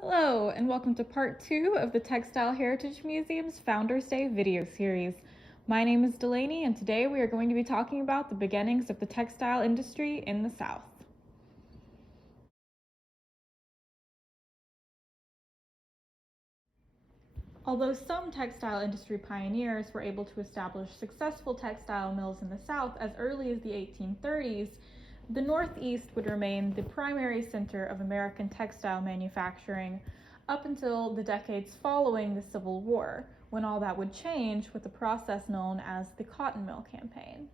Hello, and welcome to part 2 of the Textile Heritage Museum's Founders Day video series. My name is DeLayne, and today we are going to be talking about the beginnings of the textile industry in the South. Although some textile industry pioneers were able to establish successful textile mills in the South as early as the 1830s, the Northeast would remain the primary center of American textile manufacturing up until the decades following the Civil War, when all that would change with the process known as the Cotton Mill Campaign.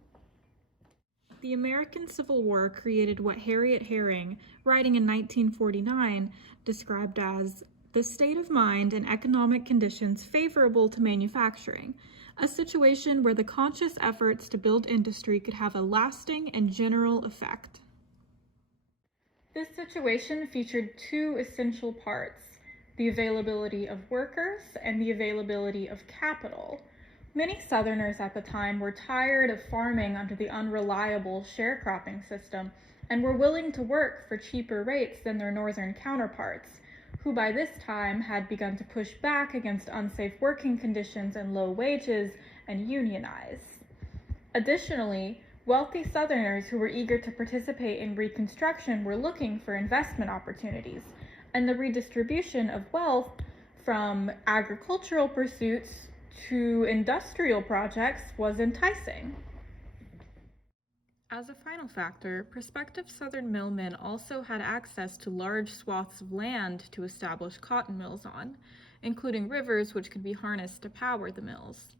The American Civil War created what Harriet Herring, writing in 1949, described as the state of mind and economic conditions favorable to manufacturing, a situation where the conscious efforts to build industry could have a lasting and general effect. This situation featured two essential parts: the availability of workers and the availability of capital. Many Southerners at the time were tired of farming under the unreliable sharecropping system and were willing to work for cheaper rates than their northern counterparts, who by this time had begun to push back against unsafe working conditions and low wages and unionize. Additionally, wealthy Southerners who were eager to participate in Reconstruction were looking for investment opportunities, and the redistribution of wealth from agricultural pursuits to industrial projects was enticing. As a final factor, prospective Southern millmen also had access to large swaths of land to establish cotton mills on, including rivers which could be harnessed to power the mills.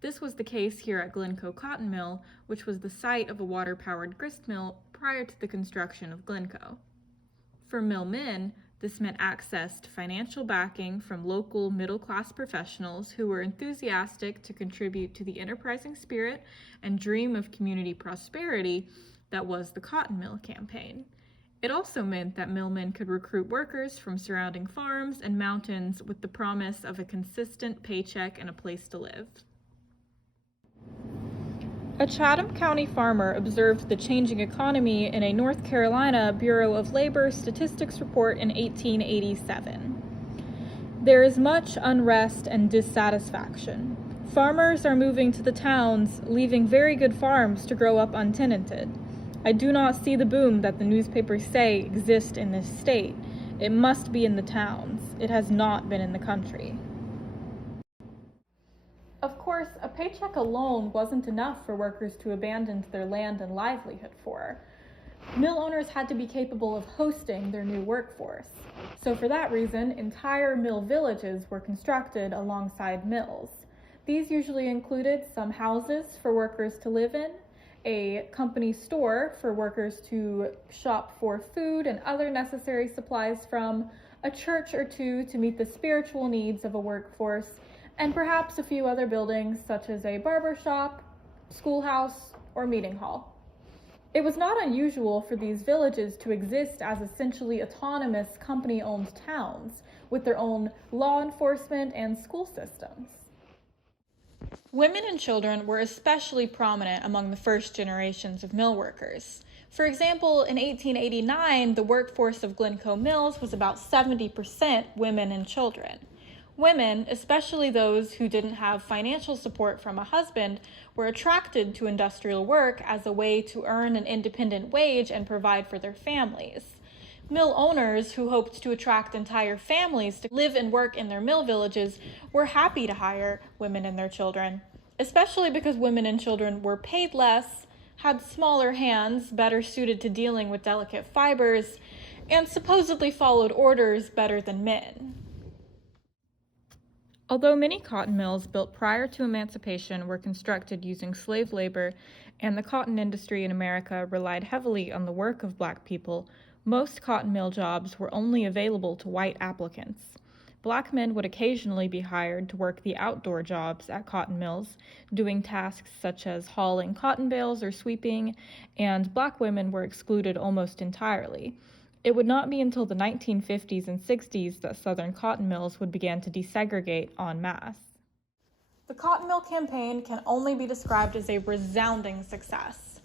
This was the case here at Glencoe Cottonmill, which was the site of a water-powered grist mill prior to the construction of Glencoe. For millmen, this meant access to financial backing from local middle-class professionals who were enthusiastic to contribute to the enterprising spirit and dream of community prosperity that was the Cotton Mill Campaign. It also meant that millmen could recruit workers from surrounding farms and mountains with the promise of a consistent paycheck and a place to live. A Chatham County farmer observed the changing economy in a North Carolina Bureau of Labor Statistics report in 1887. There is much unrest and dissatisfaction. Farmers are moving to the towns, leaving very good farms to grow up untenanted. I do not see the boom that the newspapers say exists in this state. It must be in the towns. It has not been in the country. Of course, a paycheck alone wasn't enough for workers to abandon their land and livelihood for. Mill owners had to be capable of hosting their new workforce. So for that reason, entire mill villages were constructed alongside mills. These usually included some houses for workers to live in, a company store for workers to shop for food and other necessary supplies from, a church or two to meet the spiritual needs of a workforce, and perhaps a few other buildings such as a barber shop, schoolhouse, or meeting hall. It was not unusual for these villages to exist as essentially autonomous company-owned towns with their own law enforcement and school systems. Women and children were especially prominent among the first generations of mill workers. For example, in 1889, the workforce of Glencoe Mills was about 70% women and children. Women, especially those who didn't have financial support from a husband, were attracted to industrial work as a way to earn an independent wage and provide for their families. Mill owners who hoped to attract entire families to live and work in their mill villages were happy to hire women and their children, especially because women and children were paid less, had smaller hands better suited to dealing with delicate fibers, and supposedly followed orders better than men. Although many cotton mills built prior to emancipation were constructed using slave labor, and the cotton industry in America relied heavily on the work of black people, most cotton mill jobs were only available to white applicants. Black men would occasionally be hired to work the outdoor jobs at cotton mills, doing tasks such as hauling cotton bales or sweeping, and black women were excluded almost entirely. It would not be until the 1950s and 60s that Southern cotton mills would begin to desegregate en masse. The Cotton Mill Campaign can only be described as a resounding success.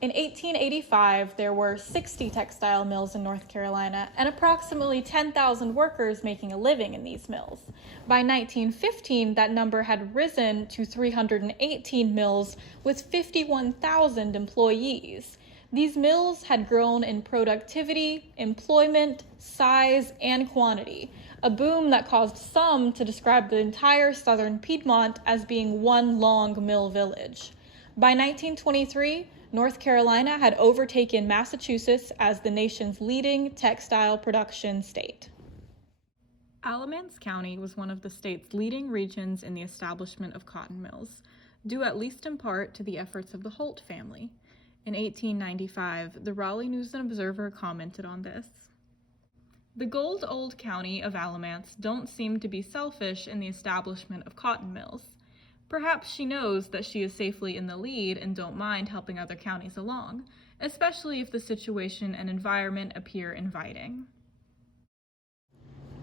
In 1885, there were 60 textile mills in North Carolina and approximately 10,000 workers making a living in these mills. By 1915, that number had risen to 318 mills with 51,000 employees. These mills had grown in productivity, employment, size, and quantity, a boom that caused some to describe the entire southern Piedmont as being one long mill village. By 1923, North Carolina had overtaken Massachusetts as the nation's leading textile production state. Alamance County was one of the state's leading regions in the establishment of cotton mills, due at least in part to the efforts of the Holt family. In 1895, the Raleigh News and Observer commented on this. The Gold Old County of Alamance don't seem to be selfish in the establishment of cotton mills. Perhaps she knows that she is safely in the lead and don't mind helping other counties along, especially if the situation and environment appear inviting.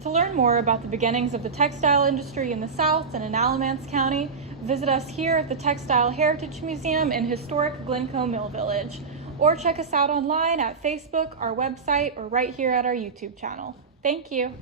To learn more about the beginnings of the textile industry in the South and in Alamance County, visit us here at the Textile Heritage Museum in historic Glencoe Mill Village, or check us out online at Facebook, our website, or right here at our YouTube channel. Thank you.